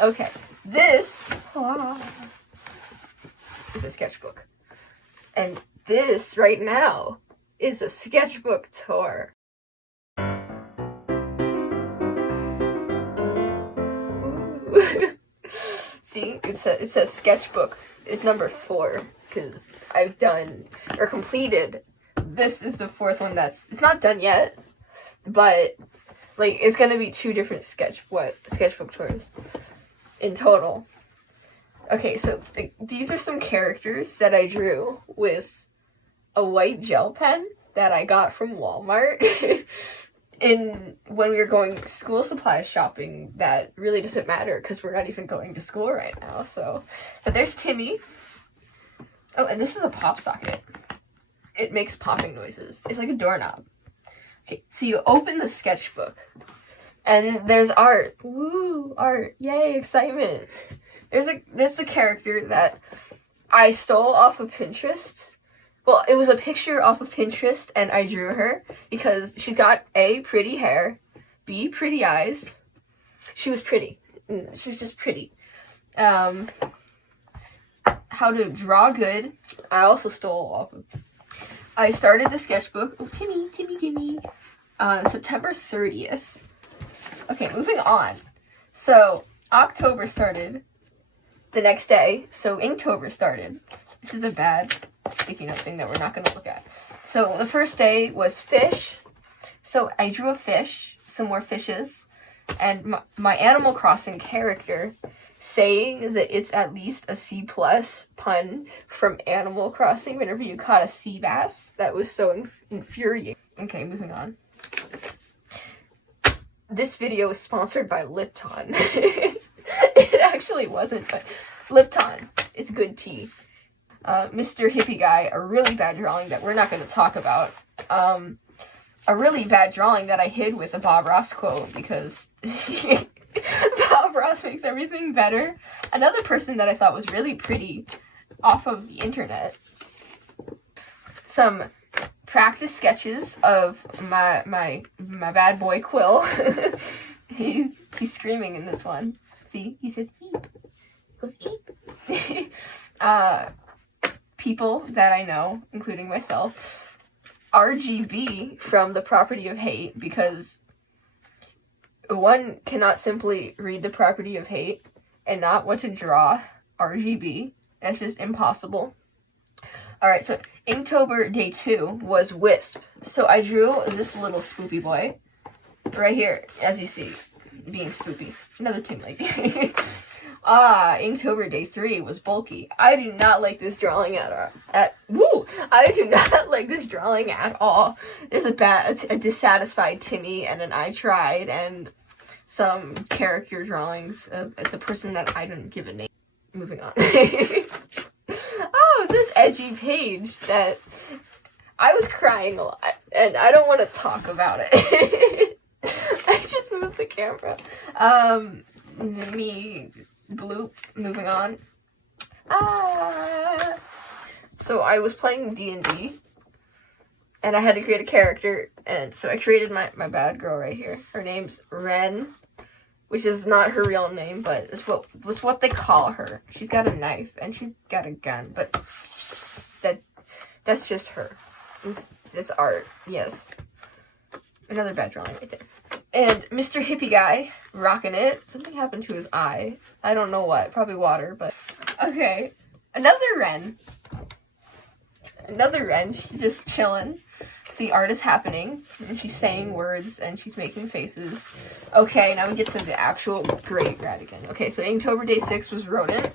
Okay, this is a sketchbook. And this right now is a sketchbook tour. Ooh. See, it says sketchbook. It's number 4 because I've done or completed. This is the 4th one it's not done yet, but like it's gonna be 2 different sketchbook tours in total. Okay, so these are some characters that I drew with a white gel pen that I got from Walmart when we were going school supplies shopping. That really doesn't matter because we're not even going to school right now. But there's Timmy. Oh, and this is a pop socket. It makes popping noises. It's like a doorknob. Okay, so you open the sketchbook, and there's art. Woo, art! Yay, excitement! There's a character that I stole off of Pinterest. Well, it was a picture off of Pinterest, and I drew her because she's got A, pretty hair, B, pretty eyes. She was pretty. She was just pretty. How to draw good, I also stole off of. I started the sketchbook. Oh, Timmy. September 30th. Okay, moving on. So, October started the next day. So, Inktober started. This is a bad sticky note thing that we're not going to look at. So, the first day was fish. So, I drew a fish, some more fishes, and my Animal Crossing character saying that it's at least a C+ pun from Animal Crossing whenever you caught a sea bass. That was so infuriating. Okay, moving on. This video is sponsored by Lipton. It actually wasn't, but Lipton. It's good tea. Mr. Hippie Guy, a really bad drawing that we're not going to talk about. A really bad drawing that I hid with a Bob Ross quote because Bob Ross makes everything better. Another person that I thought was really pretty off of the internet. Some practice sketches of my bad boy Quill. He's screaming in this one. See, he says eep. He goes eep. People that I know, including myself. RGB from The Property of Hate, because one cannot simply read The Property of Hate and not want to draw RGB. That's just impossible. Alright, so Inktober day 2 was Wisp. So I drew this little spoopy boy right here, as you see, being spoopy. Another team lady. Inktober day 3 was Bulky. I do not like this drawing I do not like this drawing at all. There's a dissatisfied Timmy and an I tried and some character drawings of the person that I didn't give a name. Moving on. Oh, this edgy page that I was crying a lot and I don't want to talk about it. I just moved the camera. Me bloop, moving on. So I was playing D&D, and I had to create a character, and so I created my bad girl right here. Her name's Ren, which is not her real name, but it's what they call her. She's got a knife, and she's got a gun, but that's just her. It's art, yes. Another bad drawing right there. And Mr. Hippie Guy, rocking it. Something happened to his eye. I don't know what. Probably water, but... Okay. Another Ren. She's just chilling. See, art is happening. And she's saying words, and she's making faces. Okay, now we get to the actual great Radigan. Okay, so Inktober day 6 was Rodent.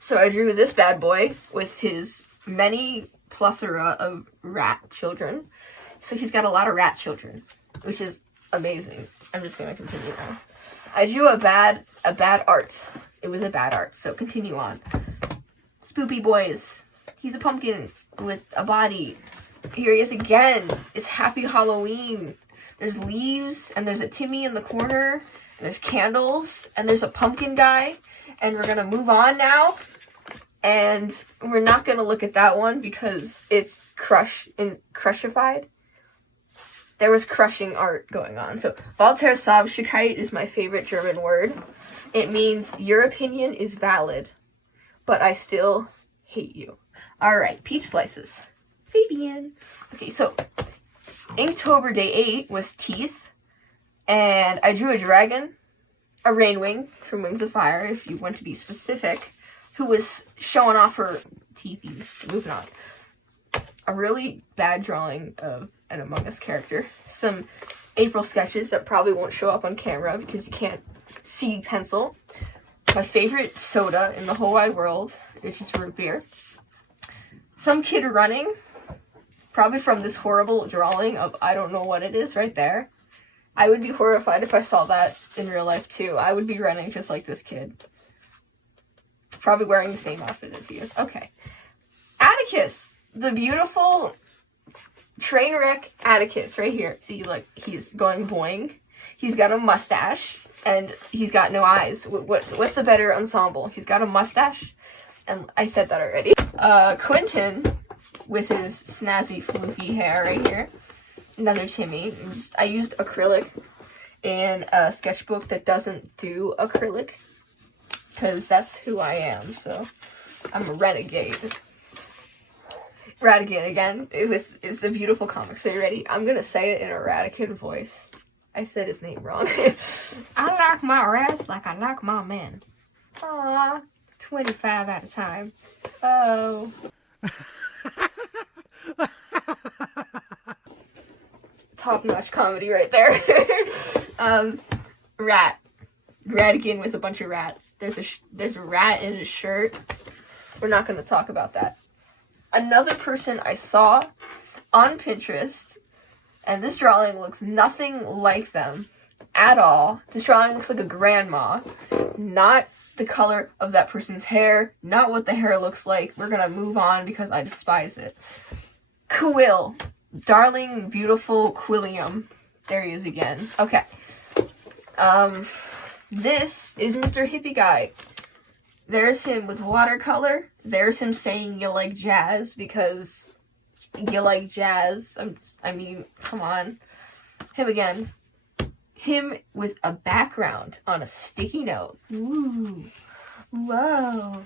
So I drew this bad boy with his many plethora of rat children. So he's got a lot of rat children, which is amazing. I'm just gonna continue now. I drew a bad art. It was a bad art, so continue on. Spoopy boys. He's a pumpkin with a body. Here he is again. It's Happy Halloween. There's leaves, and there's a Timmy in the corner, and there's candles, and there's a pumpkin guy, and we're gonna move on now. And we're not gonna look at that one because it's crushified. there was crushing art going on. So Voltaire-Sabschkeit is my favorite German word. It means your opinion is valid, but I still hate you. All right, peach slices. Fabian. Okay, so Inktober Day 8 was teeth, and I drew a dragon, a rainwing from Wings of Fire, if you want to be specific, who was showing off her teethies. Moving on. A really bad drawing of an Among Us character. Some April sketches that probably won't show up on camera because you can't see pencil. My favorite soda in the whole wide world, which is root beer. Some kid running, probably from this horrible drawing of I don't know what it is right there. I would be horrified if I saw that in real life too. I would be running just like this kid. Probably wearing the same outfit as he is. Okay. Atticus, the beautiful train wreck Atticus right here. See, look, he's going boing. He's got a mustache and he's got no eyes. What's the better ensemble? He's got a mustache, and I said that already. Quentin with his snazzy floofy hair right here. Another Timmy. I used acrylic in a sketchbook that doesn't do acrylic because that's who I am. So I'm a renegade. Radigan again. It's a beautiful comic. So you ready? I'm gonna say it in a Radigan voice. I said his name wrong. I like my rats like I like my men. Aw, 25 at a time. Oh. Top-notch comedy right there. Rat. Radigan with a bunch of rats. There's a rat in his shirt. We're not gonna talk about that. Another person I saw on Pinterest, and this drawing looks nothing like them at all. This drawing looks like a grandma. Not the color of that person's hair, not what the hair looks like. We're gonna move on because I despise it. Quill. Darling, beautiful Quilliam. There he is again. Okay. This is Mr. Hippie Guy. There's him with watercolor. There's him saying you like jazz because you like jazz. I mean, come on. Him again. Him with a background on a sticky note. Ooh. Whoa.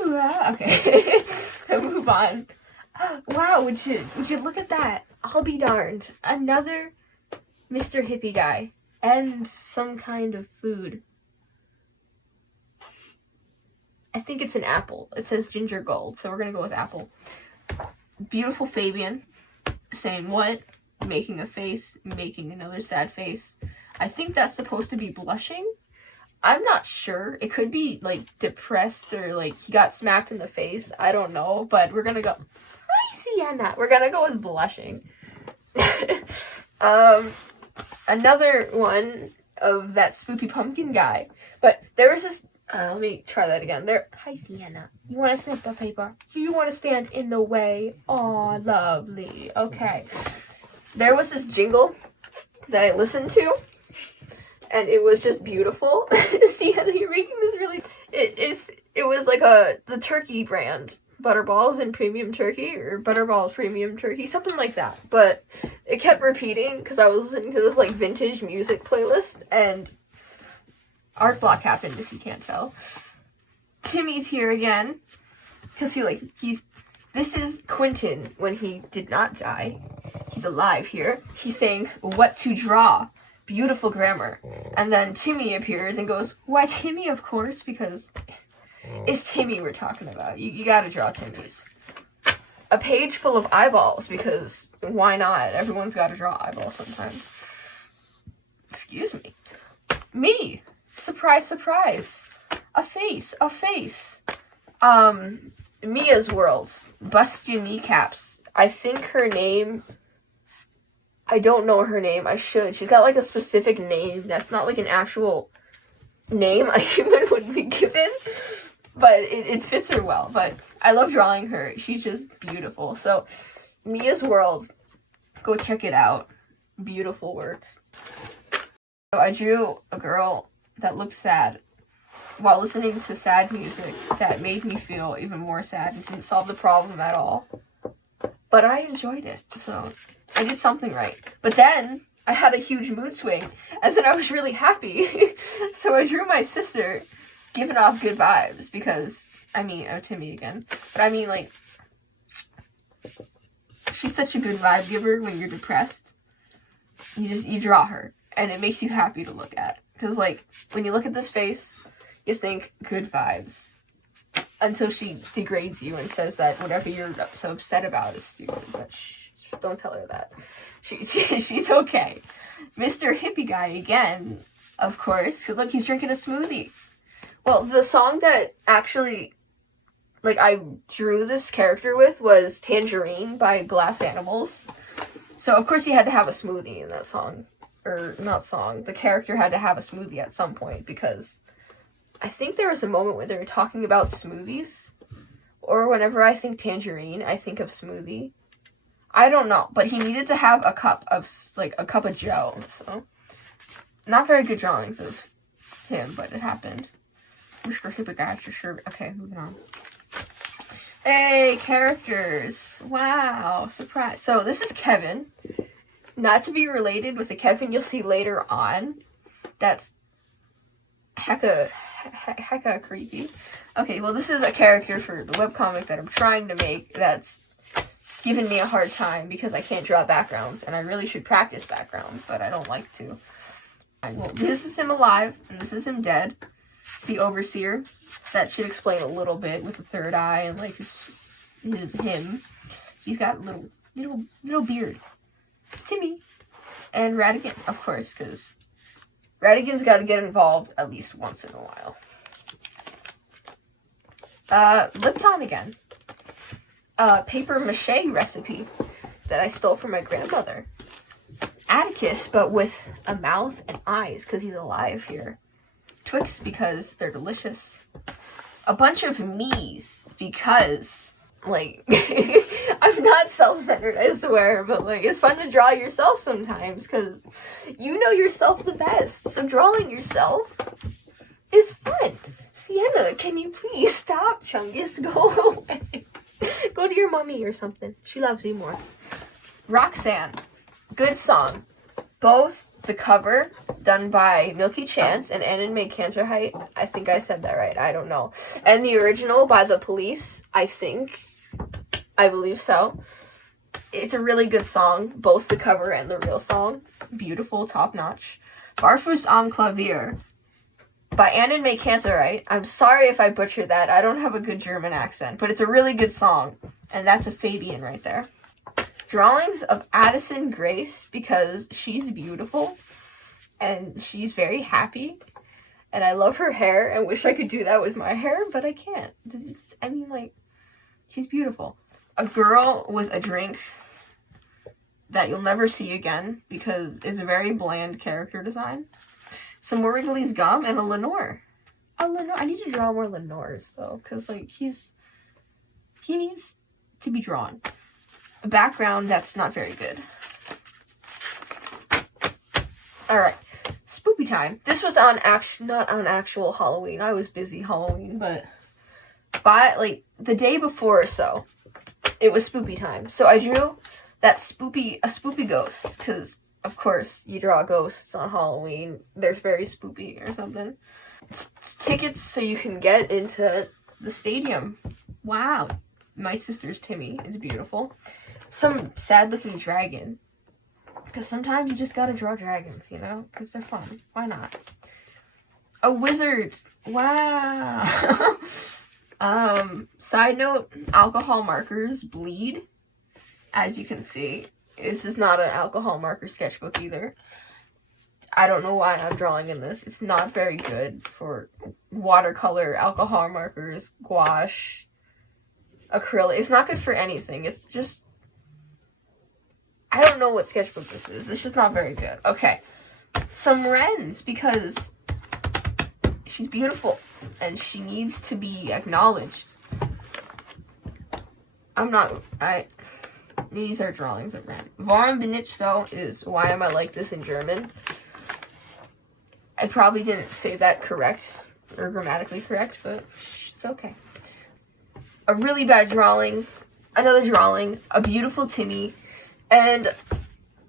Wow. Okay. Move on. Wow, would you look at that? I'll be darned. Another Mr. Hippie Guy. And some kind of food. I think it's an apple. It says ginger gold, so we're gonna go with apple. Beautiful Fabian, saying what? Making a face, making another sad face. I think that's supposed to be blushing. I'm not sure. It could be, like, depressed or, like, he got smacked in the face. I don't know, but we're gonna go... Hi, Sienna! We're gonna go with blushing. Another one of that spoopy pumpkin guy. But there was this... let me try that again. Hi, Sienna. You want to snip the paper? Do you want to stand in the way? Aw, lovely. Okay. There was this jingle that I listened to, and it was just beautiful. Sienna, you're making this really... It was like the turkey brand. Butterballs and premium turkey, or Butterballs premium turkey, something like that. But it kept repeating because I was listening to this, like, vintage music playlist, and... art block happened, if you can't tell. Timmy's here again. Because this is Quentin when he did not die. He's alive here. He's saying, what to draw. Beautiful grammar. And then Timmy appears and goes, why Timmy, of course, because it's Timmy we're talking about. You gotta draw Timmy's. A page full of eyeballs, because why not? Everyone's gotta draw eyeballs sometimes. Excuse me. Me! Surprise, surprise. A face. Mia's World. Bust your kneecaps. I think her name... I don't know her name. I should. She's got, like, a specific name that's not, like, an actual name a human would be given. But it fits her well. But I love drawing her. She's just beautiful. So, Mia's World. Go check it out. Beautiful work. So I drew a girl that looked sad while listening to sad music that made me feel even more sad and didn't solve the problem at all. But I enjoyed it, so I did something right. But then I had a huge mood swing, and then I was really happy. So I drew my sister giving off good vibes because, Timmy again. But like, she's such a good vibe giver when you're depressed. You draw her, and it makes you happy to look at. Because, like, when you look at this face, you think good vibes. Until she degrades you and says that whatever you're so upset about is stupid. But don't tell her that. She's okay. Mr. Hippie Guy again, of course. Look, he's drinking a smoothie. Well, the song that actually, like, I drew this character with was Tangerine by Glass Animals. So, of course, he had to have a smoothie in that song. Or, not song. The character had to have a smoothie at some point because I think there was a moment where they were talking about smoothies. Or whenever I think Tangerine, I think of smoothie. I don't know, but he needed to have a cup of Joe, so. Not very good drawings of him, but it happened. Mr. Hippie Guy, for sure. Okay, moving on. Hey, characters. Wow, surprise. So, this is Kevin. Not to be related with the Kevin you'll see later on. That's hecka creepy. Okay, well, this is a character for the webcomic that I'm trying to make that's giving me a hard time because I can't draw backgrounds, and I really should practice backgrounds, but I don't like to. Well, this is him alive, and this is him dead. See Overseer? That should explain a little bit with the third eye, and like him. He's got little beard. Timmy. And Radigan, of course, because Radigan's got to get involved at least once in a while. Lipton again. Paper mache recipe that I stole from my grandmother. Atticus, but with a mouth and eyes, because he's alive here. Twix, because they're delicious. A bunch of me's, because, like, I'm not self-centered, I swear, but, like, it's fun to draw yourself sometimes, because you know yourself the best. So drawing yourself is fun. Sienna, can you please stop, Chungus? Go away. Go to your mommy or something. She loves you more. Roxanne. Good song. Both the cover, done by Milky Chance and Anime Canterheight. I think I said that right. I don't know. And the original by The Police. I believe so. It's a really good song. Both the cover and the real song. Beautiful, top-notch. Barfuß am Klavier by Anime Canterheight. I'm sorry if I butchered that. I don't have a good German accent. But it's a really good song. And that's a Fabian right there. Drawings of Addison Grace, because she's beautiful and she's very happy and I love her hair and wish I could do that with my hair, but I can't. She's beautiful. A girl with a drink that you'll never see again because it's a very bland character design. Some more Wrigley's gum and a Lenore. I need to draw more Lenores though, because he needs to be drawn. A background that's not very good. Alright. Spoopy time. This was not on actual Halloween. I was busy Halloween, but the day before or so, it was spoopy time. So I drew a spoopy ghost, because of course you draw ghosts on Halloween. They're very spoopy or something. It's tickets so you can get into the stadium. Wow. My sister's Timmy. It's beautiful. Some sad-looking dragon. Because sometimes you just gotta draw dragons, you know? Because they're fun. Why not? A wizard. Wow. Side note, alcohol markers bleed. As you can see. This is not an alcohol marker sketchbook either. I don't know why I'm drawing in this. It's not very good for watercolor, alcohol markers, gouache, acrylic. It's not good for anything. It's just... I don't know what sketchbook this is. It's just not very good. Okay. Some wrens, because she's beautiful and she needs to be acknowledged. These are drawings of wren. Warum bin ich so is why am I like this in German. I probably didn't say that correct or grammatically correct, but it's okay. A really bad drawing. Another drawing. A beautiful Timmy. and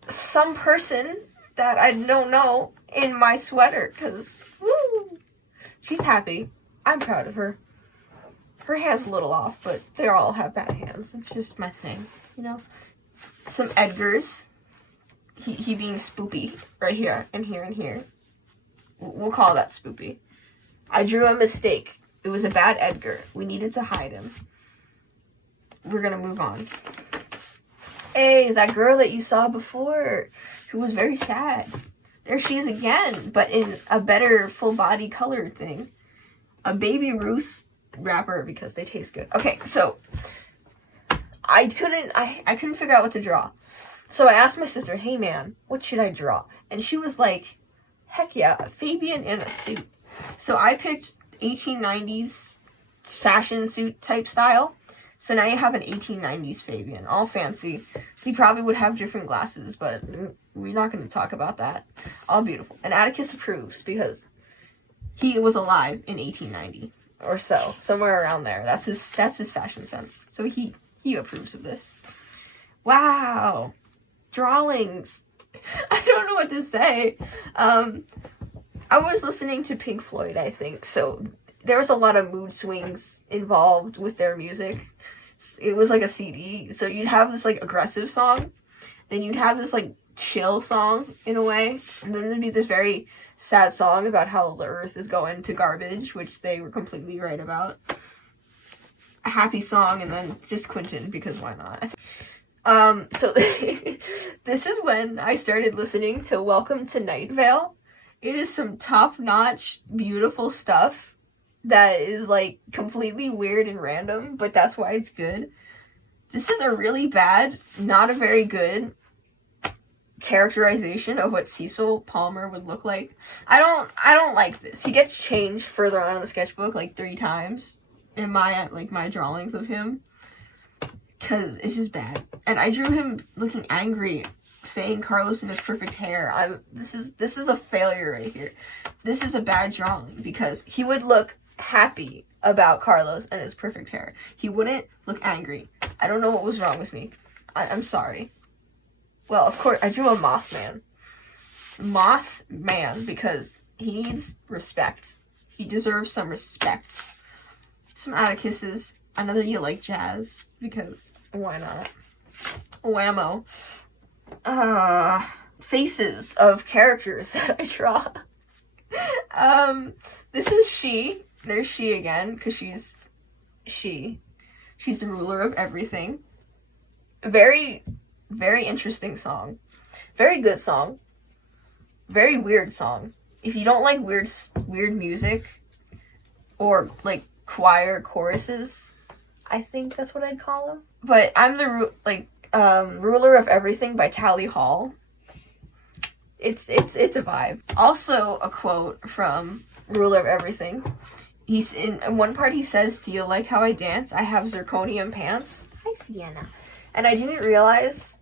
some person that I don't know in my sweater, because, woo, she's happy. I'm proud of her. Her hand's a little off, but they all have bad hands. It's just my thing, you know? Some Edgars. He being spoopy right here, and here, and here. We'll call that spoopy. I drew a mistake. It was a bad Edgar. We needed to hide him. We're gonna move on. Hey, that girl that you saw before, who was very sad. There she is again, but in a better full body color thing. A Baby Ruth wrapper because they taste good. Okay, so I couldn't figure out what to draw. So I asked my sister, hey man, what should I draw? And she was like, heck yeah, Fabian in a suit. So I picked 1890s fashion suit type style. So now you have an 1890s Fabian, all fancy. He probably would have different glasses, but we're not going to talk about that. All beautiful. And Atticus approves because he was alive in 1890 or so, somewhere around there. That's his fashion sense. So he approves of this. Wow. Drawings. I don't know what to say. I was listening to Pink Floyd, I think, so there was a lot of mood swings involved with their music. It was like a CD, so you'd have this like aggressive song, then you'd have this like chill song in a way, and then there'd be this very sad song about how the earth is going to garbage, which they were completely right about. A happy song, and then just Quentin, because why not? So this is when I started listening to Welcome to Night Vale. It is some top-notch, beautiful stuff that is, like, completely weird and random, but that's why it's good. This is a really bad, not a very good characterization of what Cecil Palmer would look like. I don't like this. He gets changed further on in the sketchbook, like, 3 times in my drawings of him. Because it's just bad. And I drew him looking angry, saying Carlos in his perfect hair. This is a failure right here. This is a bad drawing because he would look happy about Carlos and his perfect hair. He wouldn't look angry. I don't know what was wrong with me. I'm sorry. Well, of course, I drew a Mothman. Mothman because he needs respect. He deserves some respect. Some Atticuses. Another You Like Jazz, because why not? Whammo. Faces of characters that I draw. This is she. There's she again, because she's the ruler of everything. Very, very interesting song. Very good song. Very weird song. If you don't like weird music, or like choir choruses, I think that's what I'd call them. But I'm the ruler of everything by Tally Hall. It's a vibe. Also a quote from Ruler of Everything. He's in one part he says, "Do you like how I dance? I have zirconium pants." Hi, Sienna. And I didn't realize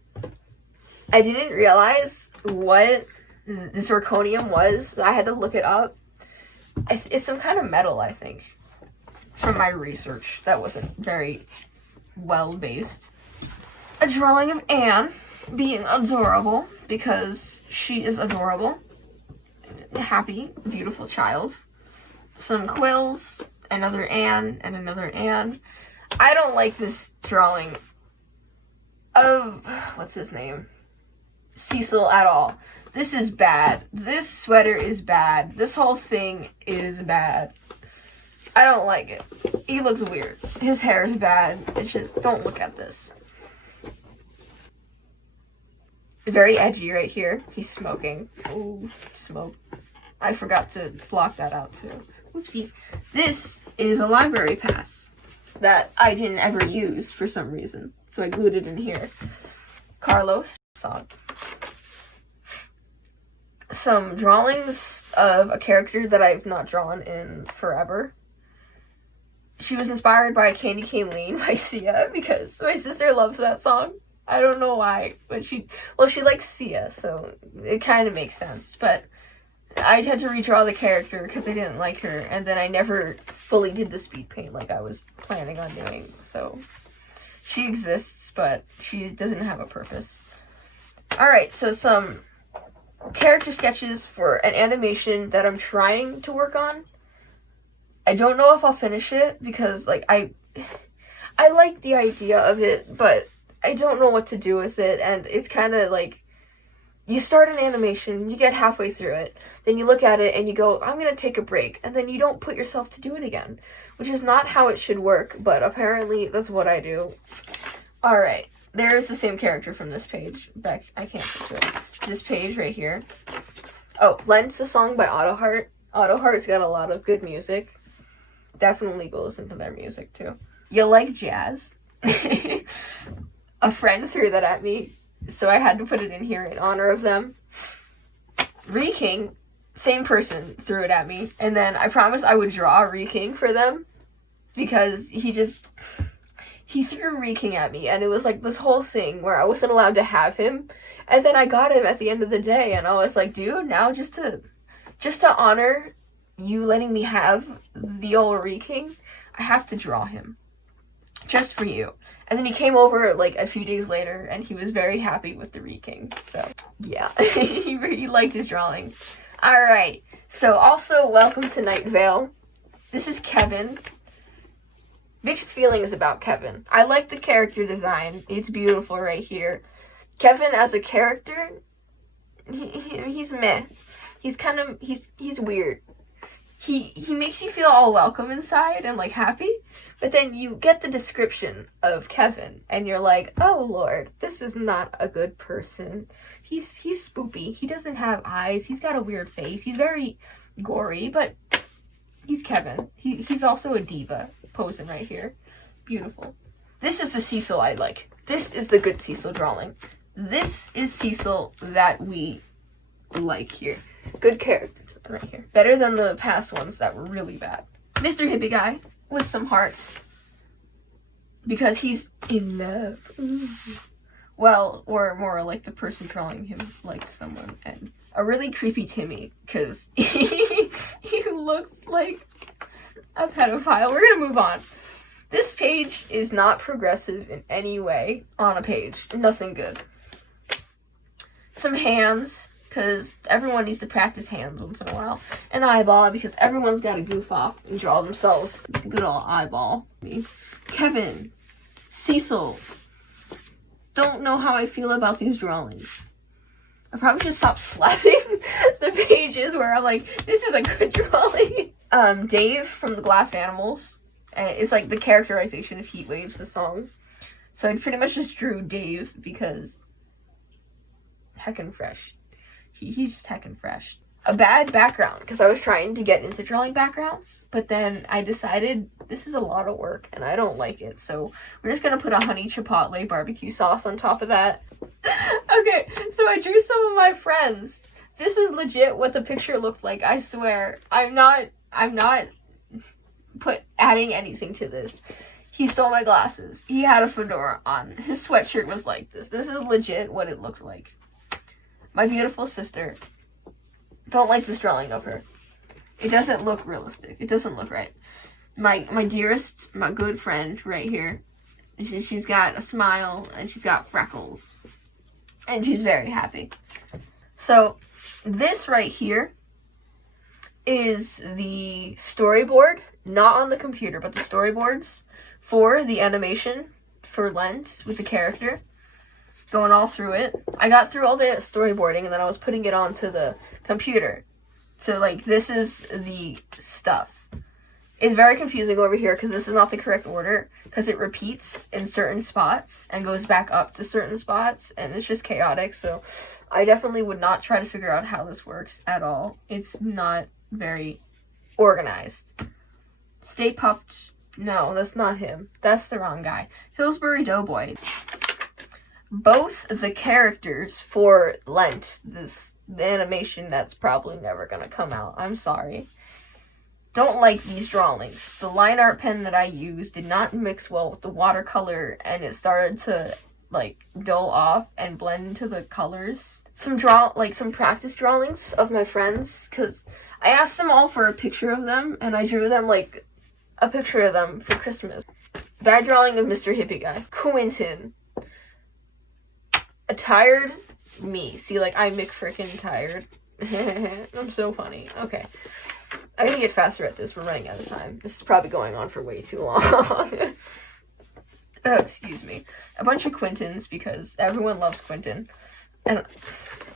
what the zirconium was. I had to look it up. It's some kind of metal, I think. From my research, that wasn't very well based. A drawing of Anne being adorable because she is adorable. A happy, beautiful child. Some quills, another Anne, and another Anne. I don't like this drawing of, what's his name? Cecil at all. This is bad. This sweater is bad. This whole thing is bad. I don't like it. He looks weird. His hair is bad. It's just, don't look at this. Very edgy right here. He's smoking. Ooh, smoke. I forgot to block that out too. Oopsie. This is a library pass that I didn't ever use for some reason. So I glued it in here. Carlos song. Some drawings of a character that I've not drawn in forever. She was inspired by Candy Cane Lane by Sia because my sister loves that song. I don't know why, but she likes Sia, so it kind of makes sense. But I had to redraw the character because I didn't like her, and then I never fully did the speed paint like I was planning on doing. So she exists, but she doesn't have a purpose. Alright, so some character sketches for an animation that I'm trying to work on. I don't know if I'll finish it because, like, I like the idea of it, but I don't know what to do with it, and it's kind of like, you start an animation, you get halfway through it, then you look at it and you go, I'm gonna take a break, and then you don't put yourself to do it again, which is not how it should work, but apparently that's what I do. Alright, there's the same character from this page. Back, I can't see it. This page right here. Oh, Lent's a song by Autoheart. Autoheart's got a lot of good music. Definitely go listen to their music too. You like jazz? A friend threw that at me, so I had to put it in here in honor of them. Reeking, same person threw it at me, and then I promised I would draw Reeking for them because he threw Reeking at me, and it was like this whole thing where I wasn't allowed to have him, and then I got him at the end of the day, and I was like, dude, now just to honor you letting me have the old Reeking, I have to draw him. Just for you. And then he came over like a few days later and he was very happy with the Reeking. So yeah, he really liked his drawing. Alright, so also welcome to Night Vale. This is Kevin. Mixed feelings about Kevin. I like the character design. It's beautiful right here. Kevin as a character, he's meh. He's weird. He makes you feel all welcome inside and, like, happy, but then you get the description of Kevin, and you're like, oh, Lord, this is not a good person. He's spoopy. He doesn't have eyes. He's got a weird face. He's very gory, but he's Kevin. He's also a diva, posing right here. Beautiful. This is the Cecil I like. This is the good Cecil drawing. This is Cecil that we like here. Good character. Right here. Better than the past ones that were really bad. Mr. Hippie Guy with some hearts. Because he's in love. Ooh. Well, or more like the person drawing him liked someone. And a really creepy Timmy. Because he looks like a pedophile. We're gonna move on. This page is not progressive in any way on a page. Nothing good. Some hands. Because everyone needs to practice hands once in a while. An eyeball, because everyone's got to goof off and draw themselves. Good old eyeball. Kevin. Cecil. Don't know how I feel about these drawings. I probably should stop slapping the pages where I'm like, this is a good drawing. Dave from the Glass Animals. It's like the characterization of Heat Waves, the song. So I pretty much just drew Dave because heckin' fresh. He's just heckin' fresh. A bad background, because I was trying to get into drawing backgrounds, but then I decided this is a lot of work, and I don't like it, so we're just gonna put a honey chipotle barbecue sauce on top of that. Okay, so I drew some of my friends. This is legit what the picture looked like, I swear. I'm not adding anything to this. He stole my glasses. He had a fedora on. His sweatshirt was like this. This is legit what it looked like. My beautiful sister. Don't like this drawing of her. It doesn't look realistic. It doesn't look right. My dearest, my good friend right here. She's got a smile and she's got freckles. And she's very happy. So, this right here is the storyboard. Not on the computer, but the storyboards for the animation for Lent with the character. Going all through it. I got through all the storyboarding and then I was putting it onto the computer. So, like, this is the stuff. It's very confusing over here because this is not the correct order because it repeats in certain spots and goes back up to certain spots and it's just chaotic. So, I definitely would not try to figure out how this works at all. It's not very organized. Stay Puffed. No, that's not him. That's the wrong guy. Hillsbury Doughboy. Both the characters for Lent, the animation that's probably never gonna come out. I'm sorry. Don't like these drawings. The line art pen that I used did not mix well with the watercolor and it started to like dull off and blend into the colors. Some practice drawings of my friends because I asked them all for a picture of them and I drew them like a picture of them for Christmas. Bad drawing of Mr. Hippie Guy. Quentin. A tired me. See, like, I'm McFrickin' tired. I'm so funny. Okay. I gotta get faster at this. We're running out of time. This is probably going on for way too long. Oh, excuse me. A bunch of Quintons, because everyone loves Quinton. And,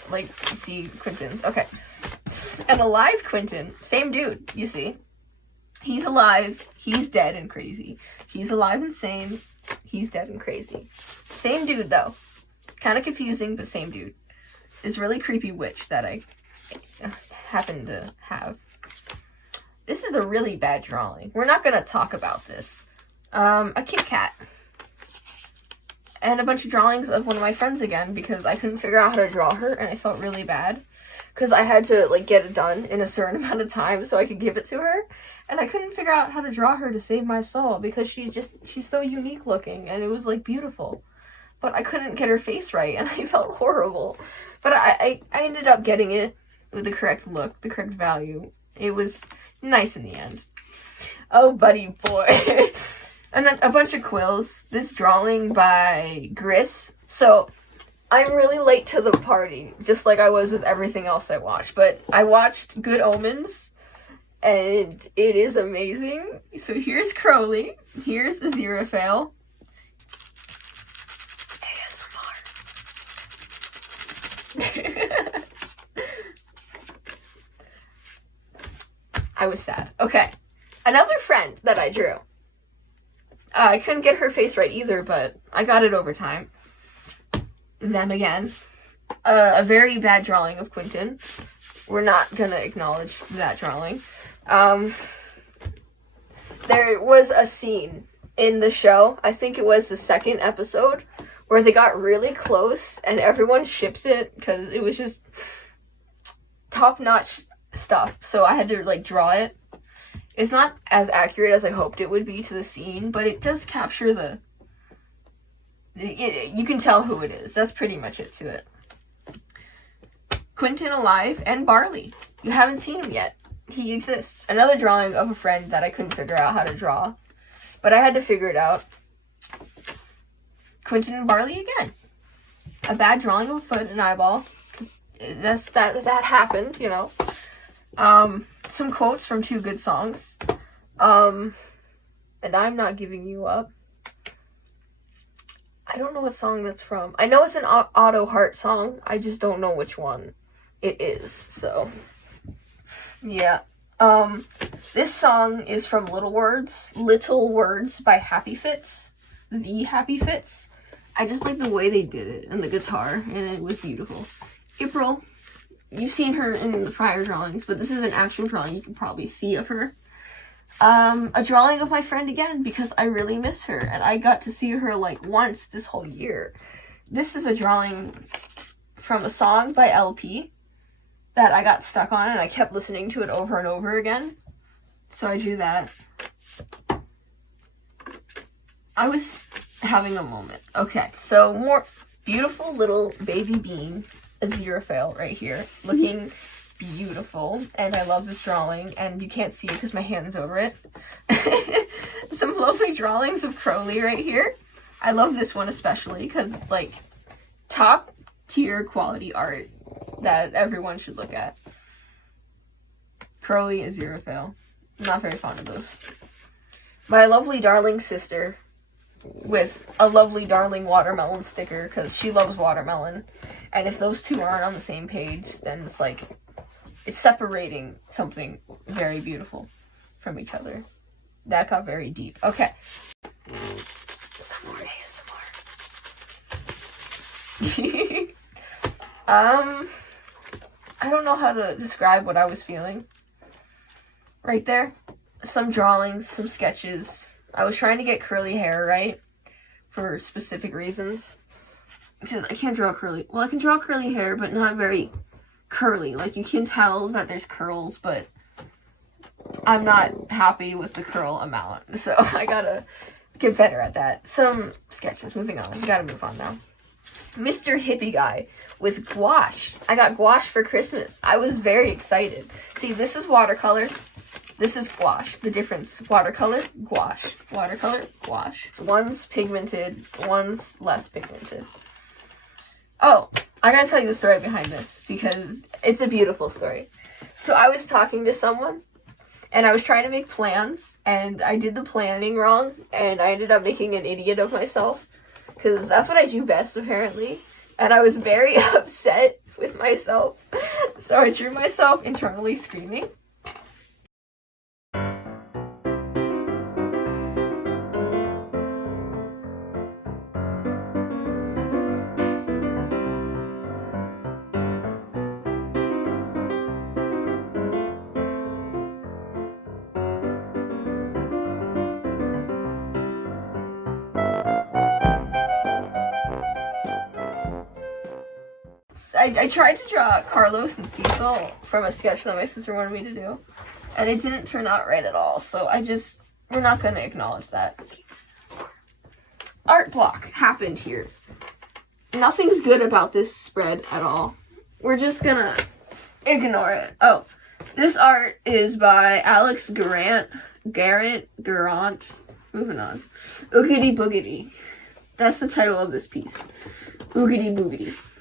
like, you see Quintons. Okay. And a live Quinton. Same dude, you see. He's alive. He's dead and crazy. He's alive and sane. He's dead and crazy. Same dude, though. Kind of confusing, but same dude. This really creepy witch that I happen to have. This is a really bad drawing. We're not going to talk about this. A Kit Kat. And a bunch of drawings of one of my friends again, because I couldn't figure out how to draw her, and I felt really bad. Because I had to, like, get it done in a certain amount of time so I could give it to her. And I couldn't figure out how to draw her to save my soul, because she's so unique looking, and it was, like, beautiful. But I couldn't get her face right, and I felt horrible. But I ended up getting it with the correct look, the correct value. It was nice in the end. Oh, buddy boy. And then a bunch of quills. This drawing by Gris. So, I'm really late to the party, just like I was with everything else I watched. But I watched Good Omens, and it is amazing. So here's Crowley. Here's Aziraphale. ASMR. I was sad. Okay. Another friend that I drew. I couldn't get her face right either, but I got it over time. Them again. A very bad drawing of Quinton. We're not gonna acknowledge that drawing. There was a scene in the show, I think it was the second episode, where they got really close and everyone ships it because it was just top-notch stuff. So I had to, like, draw it. It's not as accurate as I hoped it would be to the scene, but it does capture you can tell who it is. That's pretty much it to it. Quinton alive and Barley. You haven't seen him yet. He exists. Another drawing of a friend that I couldn't figure out how to draw, but I had to figure it out. Quinton and Barley again. A bad drawing of a foot and eyeball. That happened, you know. Some quotes from 2 good songs. And I'm Not Giving You Up. I don't know what song that's from. I know it's an Auto Heart song. I just don't know which one it is. So, yeah. This song is from Little Words by Happy Fits. The Happy Fits. I just like the way they did it and the guitar, and it was beautiful. April. You've seen her in the prior drawings, but this is an actual drawing you can probably see of her. A drawing of my friend again, because I really miss her, and I got to see her, like, once this whole year. This is a drawing from a song by LP that I got stuck on, and I kept listening to it over and over again. So I drew that. I was having a moment. Okay, so more beautiful little baby bean. Aziraphale right here, looking beautiful, and I love this drawing, and you can't see it because my hand's over it. Some lovely drawings of Crowley right here. I love this one especially because it's like top tier quality art that everyone should look at. Crowley, Aziraphale. Not very fond of those. My lovely darling sister with a lovely darling watermelon sticker because she loves watermelon. And if those two aren't on the same page, then it's like, it's separating something very beautiful from each other. That got very deep. Okay. Some more ASMR. I don't know how to describe what I was feeling. Right there. Some drawings, some sketches. I was trying to get curly hair right for specific reasons. Because I can't draw curly. Well, I can draw curly hair, but not very curly. Like, you can tell that there's curls, but I'm not happy with the curl amount. So I gotta get better at that. Some sketches. Moving on. We gotta move on now. Mr. Hippie Guy with gouache. I got gouache for Christmas. I was very excited. See, this is watercolor. This is gouache. The difference. Watercolor, gouache. Watercolor, gouache. So one's pigmented, one's less pigmented. Oh, I gotta tell you the story behind this because it's a beautiful story. So I was talking to someone and I was trying to make plans and I did the planning wrong and I ended up making an idiot of myself because that's what I do best apparently. And I was very upset with myself. So I drew myself internally screaming. I tried to draw Carlos and Cecil from a sketch that my sister wanted me to do, and it didn't turn out right at all, so we're not going to acknowledge that. Art block happened here. Nothing's good about this spread at all. We're just gonna ignore it. Oh, this art is by Alex Garant. Moving on. Oogity Boogity. That's the title of this piece. Oogity Boogity.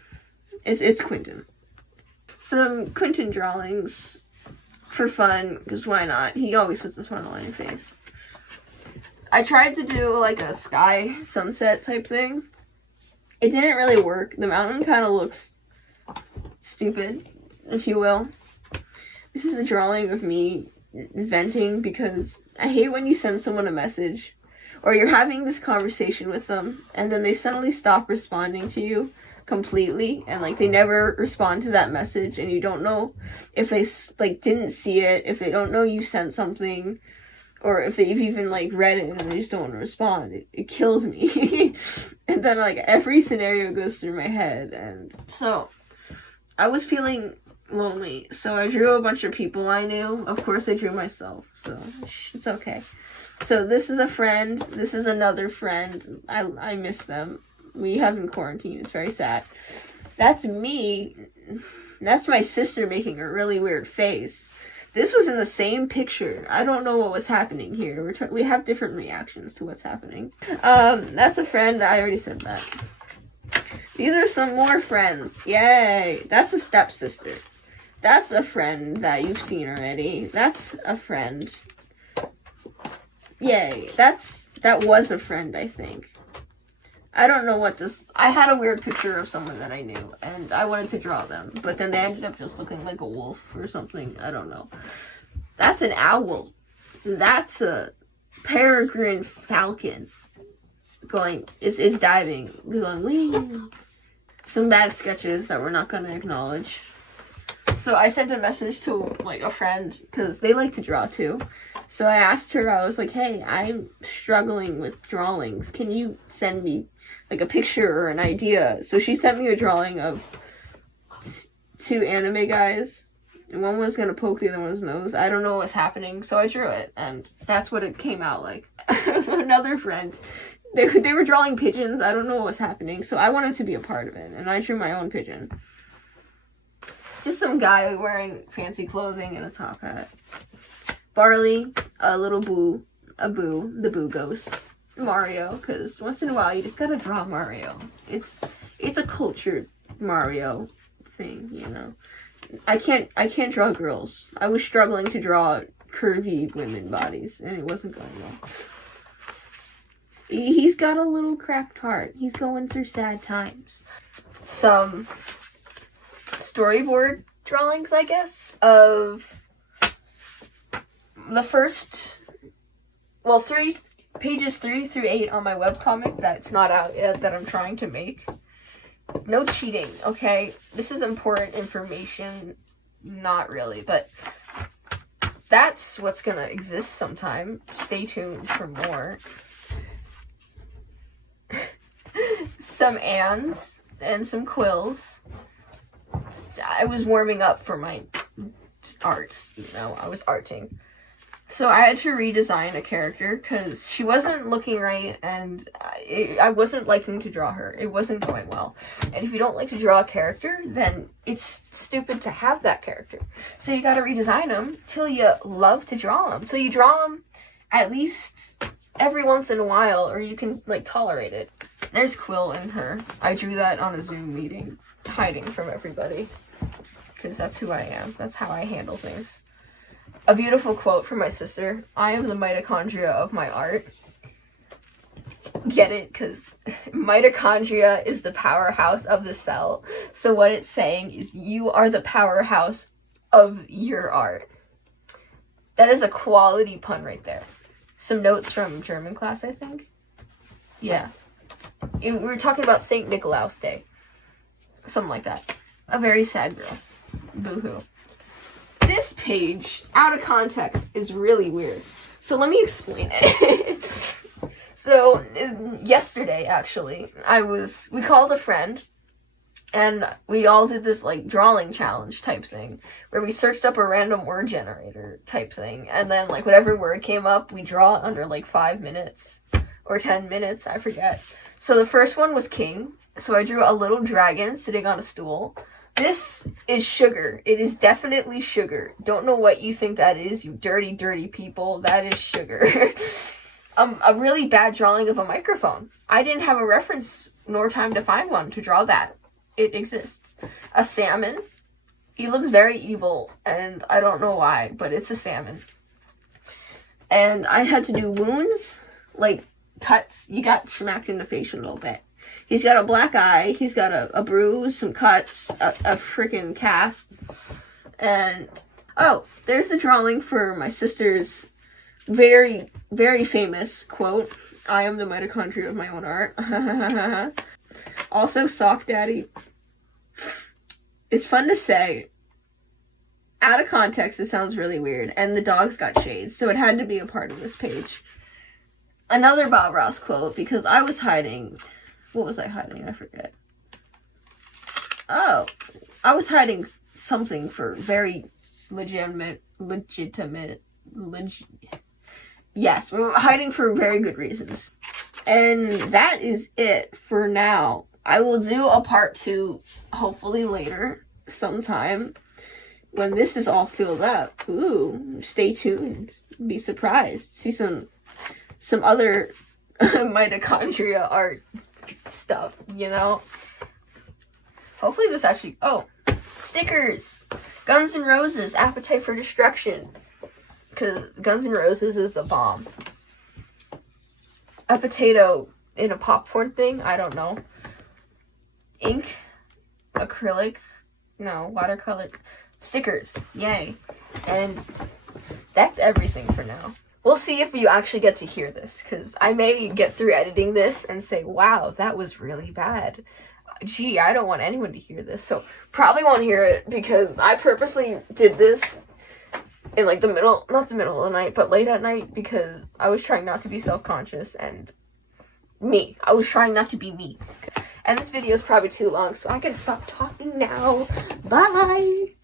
It's Quentin. Some Quentin drawings for fun, because why not? He always puts a smile on his face. I tried to do like a sky sunset type thing. It didn't really work. The mountain kind of looks stupid, if you will. This is a drawing of me venting because I hate when you send someone a message or you're having this conversation with them and then they suddenly stop responding to you completely and like they never respond to that message and you don't know if they like didn't see it, if they don't know you sent something, or if they've even like read it and they just don't want to respond. It kills me. And then like every scenario goes through my head, and so I was feeling lonely, so I drew a bunch of people I knew. Of course I drew myself, so it's okay. So this is a friend, this is another friend. I miss them. We have been quarantined. It's very sad. That's me. That's my sister making a really weird face. This was in the same picture. I don't know what was happening here. We have different reactions to what's happening. That's a friend. I already said that. These are some more friends. Yay. That's a stepsister. That's a friend that you've seen already. That's a friend. Yay. That was a friend, I think. I don't know what this... I had a weird picture of someone that I knew, and I wanted to draw them, but then they ended up just looking like a wolf or something. I don't know. That's an owl. That's a peregrine falcon. It's diving. Going, wing. Some bad sketches that we're not going to acknowledge. So I sent a message to, like, a friend, because they like to draw, too. So I asked her, I was like, hey, I'm struggling with drawings. Can you send me, like, a picture or an idea? So she sent me a drawing of two anime guys. And one was going to poke the other one's nose. I don't know what was happening, so I drew it. And that's what it came out like. Another friend. They were drawing pigeons. I don't know what was happening, so I wanted to be a part of it. And I drew my own pigeon. Just some guy wearing fancy clothing and a top hat. Barley, a little Boo, the Boo ghost. Mario, because once in a while you just gotta draw Mario. It's a cultured Mario thing, you know. I can't draw girls. I was struggling to draw curvy women bodies, and it wasn't going well. He's got a little cracked heart. He's going through sad times. Some storyboard drawings, I guess, of the first, well, pages 3 through 8 on my webcomic that's not out yet that I'm trying to make. No cheating, okay? This is important information. Not really, but that's what's gonna exist sometime. Stay tuned for more. Some ands and some quills. I was warming up for my art, you know, I was arting. So I had to redesign a character because she wasn't looking right and I wasn't liking to draw her. It wasn't going well. And if you don't like to draw a character, then it's stupid to have that character. So you gotta redesign them till you love to draw them. So you draw them at least every once in a while, or you can, like, tolerate it. There's Quill in her. I drew that on a Zoom meeting, hiding from everybody. Because that's who I am. That's how I handle things. A beautiful quote from my sister. I am the mitochondria of my art. Get it? Because mitochondria is the powerhouse of the cell. So what it's saying is you are the powerhouse of your art. That is a quality pun right there. Some notes from German class, I think. Yeah. We were talking about St. Nicolaus Day. Something like that. A very sad girl. Boohoo. This page, out of context, is really weird. So let me explain it. So, yesterday, actually, we called a friend, and we all did this, like, drawing challenge type thing, where we searched up a random word generator type thing, and then, like, whatever word came up, we draw it under, like, 5 minutes, or 10 minutes, I forget. So the first one was king, so I drew a little dragon sitting on a stool. This is sugar. It is definitely sugar. Don't know what you think that is, you dirty, dirty people. That is sugar. A really bad drawing of a microphone. I didn't have a reference nor time to find one to draw that. It exists. A salmon. He looks very evil, and I don't know why, but it's a salmon. And I had to do wounds, like cuts. You got smacked in the face a little bit. He's got a black eye, he's got a bruise, some cuts, a freaking cast, and, oh, there's the drawing for my sister's very, very famous quote, I am the mitochondria of my own art. Also, Sock Daddy. It's fun to say. Out of context, it sounds really weird, and the dog's got shades, so it had to be a part of this page. Another Bob Ross quote, because I was hiding... What was I hiding? I forget. Oh, I was hiding something for very yes, we were hiding for very good reasons. And that is it for now. I will do a part 2, hopefully later, sometime, when this is all filled up. Ooh, stay tuned. Be surprised. See some other mitochondria art stuff, you know? Hopefully this actually... Oh, stickers! Guns N' Roses, Appetite for Destruction. Because Guns N' Roses is the bomb. A potato in a popcorn thing? I don't know. Ink. Acrylic. No, watercolor. Stickers. Yay. And that's everything for now. We'll see if you actually get to hear this, because I may get through editing this and say, wow, that was really bad. Gee, I don't want anyone to hear this, so probably won't hear it, because I purposely did this in, like, not the middle of the night, but late at night, because I was trying not to be self-conscious, and I was trying not to be me. And this video is probably too long, so I gotta stop talking now. Bye!